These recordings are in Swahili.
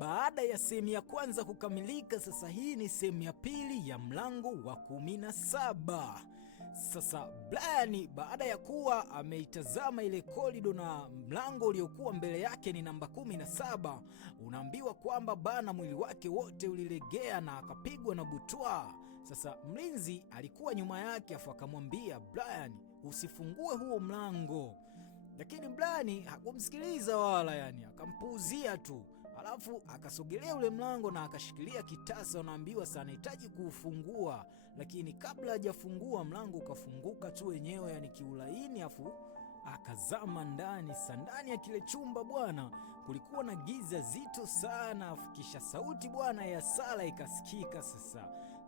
Baada ya sehemu ya kwanza kukamilika, sasa hii ni sehemu ya pili ya mlango wa 17. Sasa Brian baada ya kuwa ameitazama ile korido na mlango uliokuwa mbele yake ni namba 17, unaambiwa kwamba bana mwili wake wote ulilegea na akapigwa na butwa. Sasa mlinzi alikuwa nyuma yake, afu akamwambia Brian, usifungue huo mlango. Lakini Brian hakumsikiliza wala akampuuzia tu. Alafu akasogelea ule mlango na akashikilia kitasa, unaambiwa sana anahitaji kuufungua, lakini kabla hajafungua mlango ukafunguka tu wenyewe kiulaini, afu akazama ndani. Ndani ya kile chumba bwana kulikuwa na giza zito sana, kisha sauti bwana ya sala ikasikika.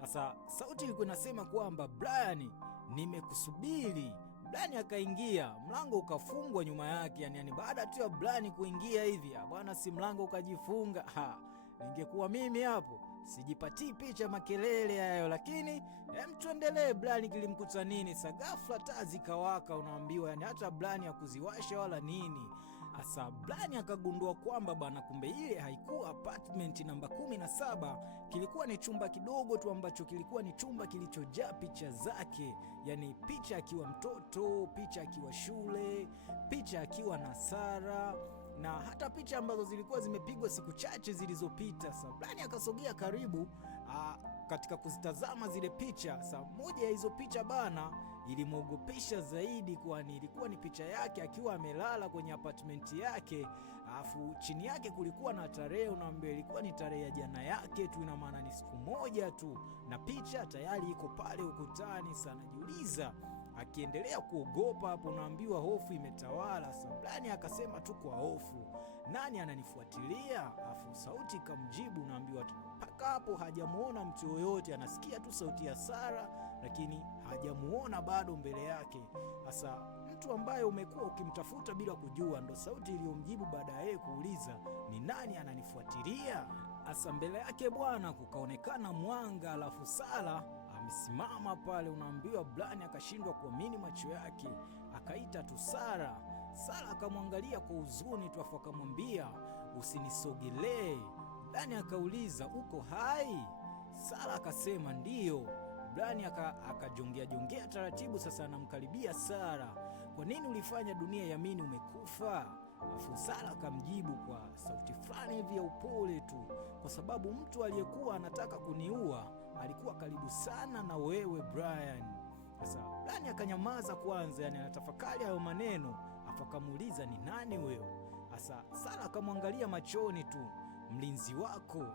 Sasa sauti ilikuwa inasema kwamba Brian, nimekusubiri. Brian akaingia, mlango ukafungwa nyuma yake. Yani baada tu ya Brian kuingia hivi bwana, si mlango ukajifunga. Ningekuwa mimi hapo sijipatii picha makelele hayo, lakini tuendelee. Brian kilimkuta nini? Ghafla taa zikawaka, unaambiwa hata Brian hakuziwasha wala nini. Asa Brian akagundua kwamba bana, kumbe ile haikuwa apartment namba 17, kilikuwa ni chumba kidogo tu ambacho kilikuwa ni chumba kilichojaa picha zake. Yani picha akiwa mtoto, picha akiwa shule, picha akiwa na Sara, na hata picha ambazo zilikuwa zimepigwa siku chache zilizopita. Brian akasogea karibu katika kuzitazama zile picha. Moja ya hizo picha bana ilimwogopesha zaidi, kwani ilikuwa ni picha yake akiwa amelala kwenye apartment yake, afu chini yake kulikuwa na tarehe, unaambia ilikuwa ni tarehe ya jana yake tu, ina maana ni siku moja tu, na picha tayari iko pale ukutani. Najiuliza, akiendelea kuogopa hapo, unaambiwa hofu imetawala. Brian akasema tu kwa hofu, nani ananifuatilia? Afu sauti ikamjibu, unaambiwa mpaka hapo hajamuona mtu yoyote, anasikia tu sauti ya Sara, lakini hajamuona bado mbele yake. Sasa mtu ambaye umekuwa ukimtafuta bila kujua, ndo sauti iliyomjibu baada ya yeye kuuliza ni nani ananifuatilia. Sasa mbele yake bwana kukaonekana mwanga, alafu Sara amesimama pale, unaambiwa Brian akashindwa kuamini macho yake, akaita tu Sara. Sara akamwangalia kwa huzuni tu, afu akamwambia usinisogelee. Brian akauliza uko hai? Sara akasema ndiyo. Brian akajongea taratibu, sasa anamkaribia Sara. Kwa nini ulifanya dunia iamini umekufa? Afu Sara akamjibu kwa sauti fulani hivi ya upole tu, kwa sababu mtu aliyekuwa anataka kuniua alikuwa karibu sana na wewe Brian. Sasa Brian akanyamaza kwanza, anatafakari hayo maneno, afu akamuuliza ni nani wewe? Sasa Sara akamwangalia machoni tu, mlinzi wako.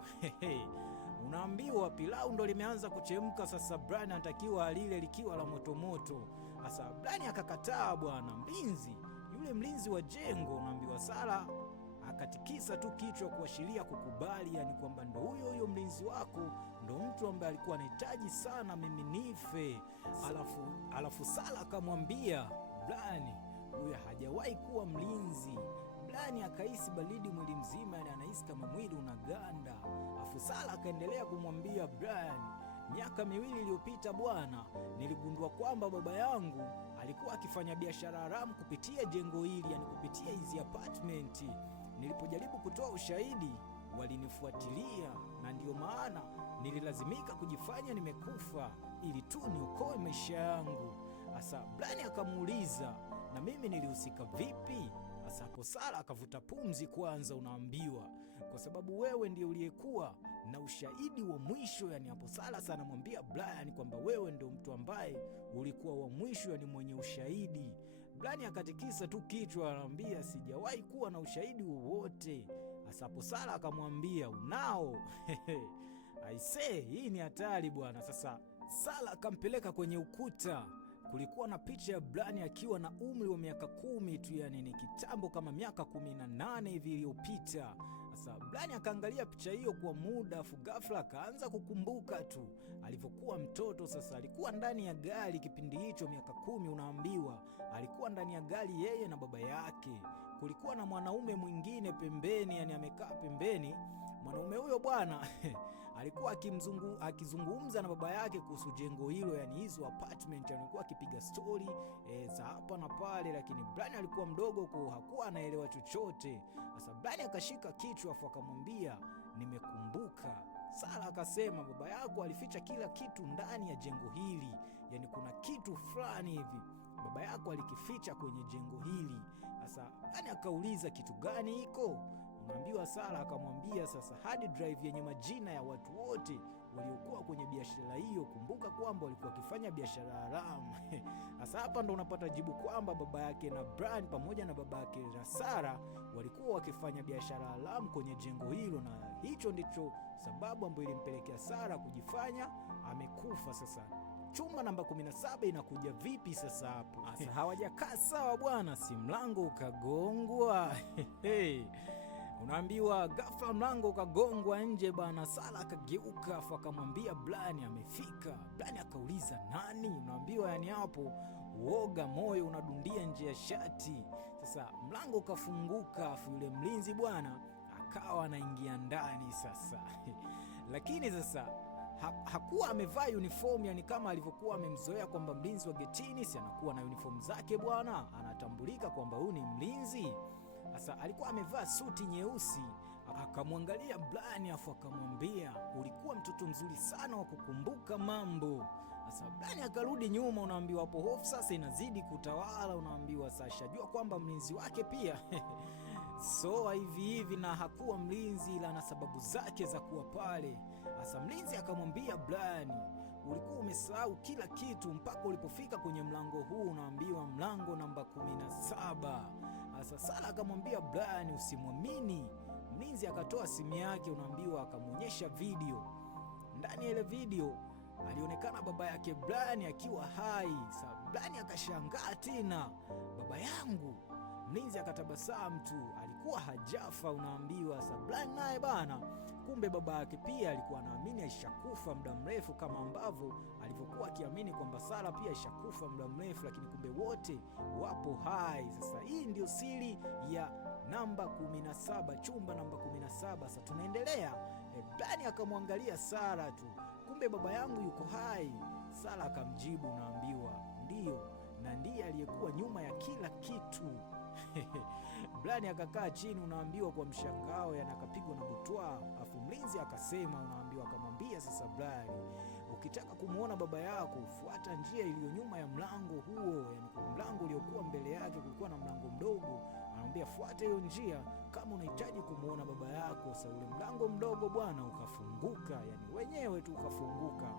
Unaambiwa pilau ndo limeanza kuchemka. Sasa Brian anatakiwa alile likiwa la motomoto. Sasa Brian akakataa bwana, yule mlinzi wa jengo. Unaambiwa Sara akatikisa tu kichwa kuashiria kukubali, kwamba ndo huyo mlinzi wako ndo mtu ambaye alikuwa anahitaji sana mimi nife. Alafu Sara akamwambia Brian, huyo hajawahi kuwa mlinzi. Brian akahisi baridi mwili mzima, anahisi kama mwili unaganda. Afu Sara akaendelea kumwambia Brian, miaka 2 iliyopita bwana, niligundua kwamba baba yangu alikuwa akifanya biashara haramu kupitia jengo hili, kupitia hizi apartment. Nilipojaribu kutoa ushahidi walinifuatilia, na ndio maana nililazimika kujifanya nimekufa ili tu niokoe maisha yangu. Asa Brian akamuuliza, na mimi nilihusika vipi? Asa hapo Sara akavuta pumzi kwanza, unaambiwa kwa sababu wewe ndiye uliyekuwa na ushahidi wa mwisho. Hapo Sara anamwambia Brian kwamba wewe ndio mtu ambaye ulikuwa wa mwisho, mwenye ushahidi. Brian akatikisa tu kichwa, anamwambia sijawahi kuwa na ushahidi wowote. Sasa hapo Sara akamwambia unao? Aisee, hii ni hatari bwana. Sasa Sara akampeleka kwenye ukuta. Kulikuwa na picha ya Brian akiwa na umri wa miaka 10 tu, ni kitambo kama miaka 18 hivi iliyopita. Sasa Brian akaangalia picha hiyo kwa muda, afu ghafla akaanza kukumbuka tu alivyokuwa mtoto. Sasa alikuwa ndani ya gari kipindi hicho, miaka 10, unaambiwa alikuwa ndani ya gari yeye na baba yake. Kulikuwa na mwanaume mwingine pembeni, amekaa pembeni. Mwanaume huyo bwana alikuwa akizungumza na baba yake kuhusu jengo hilo, yani hizo apartment, alikuwa akipiga story za hapa na pale, lakini Brian alikuwa mdogo kwa hakuwa anaelewa chochote. Sasa Brian akashika kichwa afu akamwambia, nimekumbuka. Sara akasema, baba yako alificha kila kitu ndani ya jengo hili, yani kuna kitu fulani hivi baba yako alikificha kwenye jengo hili. Sasa Brian akauliza, kitu gani hiko? Unaambiwa Sara akamwambia, sasa hard drive yenye majina ya watu wote waliokuwa kwenye biashara hiyo. Kumbuka kwamba walikuwa wakifanya biashara haramu. Sasa hapa ndo unapata jibu kwamba baba yake na Brian pamoja na baba yake na Sara walikuwa wakifanya biashara haramu kwenye jengo hilo, na hicho ndicho sababu ambayo ilimpelekea Sara kujifanya amekufa. Sasa chumba namba 17 inakuja vipi sasa hapo? Sasa hawajakaa sawa bwana, si mlango ukagongwa. Unaambiwa ghafla mlango ukagongwa nje bana. Sara akageuka afu akamwambia Brian amefika. Brian akauliza nani? Unaambiwa yani hapo uoga, moyo unadundia nje ya shati. Sasa mlango ukafunguka afu yule mlinzi bwana akawa anaingia ndani sasa. Lakini sasa hakuwa amevaa uniform, yani kama alivyokuwa amemzoea kwamba mlinzi wa getini si anakuwa na uniform zake bwana, anatambulika kwamba huyu ni mlinzi. Sasa alikuwa amevaa suti nyeusi. Akamwangalia Brian afu akamwambia, ulikuwa mtoto mzuri sana wa kukumbuka mambo. Sasa Brian akarudi nyuma, unaambiwa hapo hofu sasa inazidi kutawala. Unaambiwa sasa shajua kwamba mlinzi wake pia so hivi na hakuwa mlinzi ila na sababu zake za kuwa pale. Sasa mlinzi akamwambia Brian, ulikuwa umesahau kila kitu mpaka ulipofika kwenye mlango huu, unaambiwa mlango namba 17. Sasa Sara akamwambia Brian usimwamini. Mlinzi akatoa simu yake, unaambiwa akamwonyesha video. Ndani ya ile video alionekana baba yake Brian akiwa hai. Sasa Brian akashangaa tena, baba yangu. Mlinzi akatabasamu tu, alikuwa hajafa unaambiwa. Sasa Brian naye bana, kumbe baba yake pia alikuwa anaamini aishakufa muda mrefu, kama ambavyo alivyokuwa akiamini kwamba Sara pia aishakufa muda mrefu, lakini kumbe wote wapo hai. Sasa hii ndio siri ya namba 17, chumba namba 17. Sasa tunaendelea. Brian akamwangalia Sara tu, kumbe baba yangu yuko hai. Sara akamjibu, unaambiwa ndiyo, na ndiye aliyekuwa nyuma ya kila kitu. Brian akakaa chini, unaambiwa kwa mshangao, yana akapigwa na butwaa. Afu mlinzi akasema, unaambiwa akamwambia sasa Brian, ukitaka kumuona baba yako fuata njia iliyo nyuma ya mlango huo. Yani kwa mlango uliokuwa mbele yake kulikuwa na mlango mdogo, anamwambia fuata hiyo njia kama unahitaji kumuona baba yako. Sasa ule mlango mdogo bwana ukafunguka, yani wenyewe tu ukafunguka.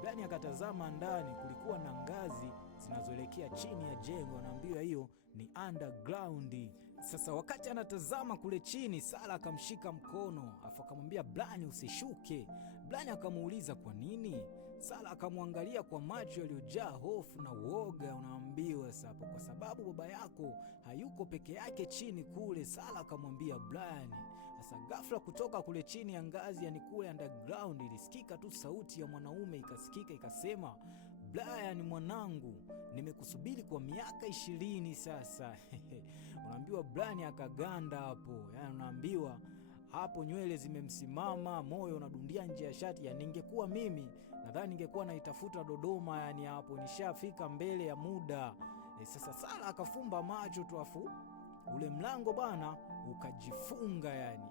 Brian akatazama ndani, kulikuwa na ngazi zinazoelekea chini ya jengo, anaambiwa hiyo ni underground. Sasa wakati anatazama kule chini, Sara akamshika mkono afu akamwambia Brian usishuke. Brian akamuuliza kwa nini? Sara akamwangalia kwa macho yaliyojaa hofu na uoga, unaambiwa sapo kwa sababu baba yako hayuko peke yake chini kule. Sara akamwambia Brian. Sasa ghafla kutoka kule chini ya ngazi, yani kule underground, ilisikika tu sauti ya mwanaume ikasikika ikasema, Brian mwanangu, nimekusubiri kwa miaka 20 sasa. Unaambiwa Brian akaganda hapo, yani unaambiwa hapo nywele zimemsimama, moyo unadundia nje ya shati. Yani ningekuwa mimi nadhani ningekuwa naitafuta Dodoma, yani hapo nishafika mbele ya muda. Sasa Sara akafumba macho tu afu ule mlango bana ukajifunga yani.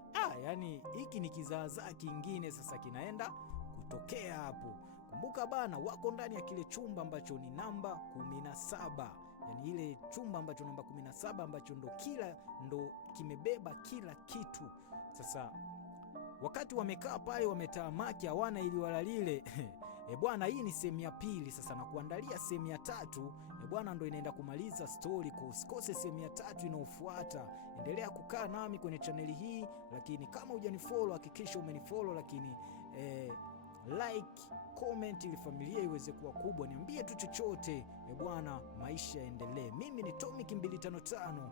Yani hiki ni kizaazaa kingine sasa kinaenda kutokea hapo. Kumbuka bana, wako ndani ya kile chumba ambacho ni namba 17. Yani ile chumba ambacho namba 17 ambacho ndo kimebeba kila kitu. Sasa wakati wamekaa pale wametamaki hawana ili wala lile bwana, hii ni sehemu ya pili sasa, na kuandalia sehemu ya 3 bwana ndo inaenda kumaliza story. Kwa usikose sehemu ya 3 inayofuata. Endelea kukaa nami kwenye chaneli hii, lakini kama hujanifollow hakikisha umenifollow, lakini like, comment ili familia iweze kuwa kubwa. Niambie tu chochote bwana, maisha yaendelee. Mimi ni Tommy 255.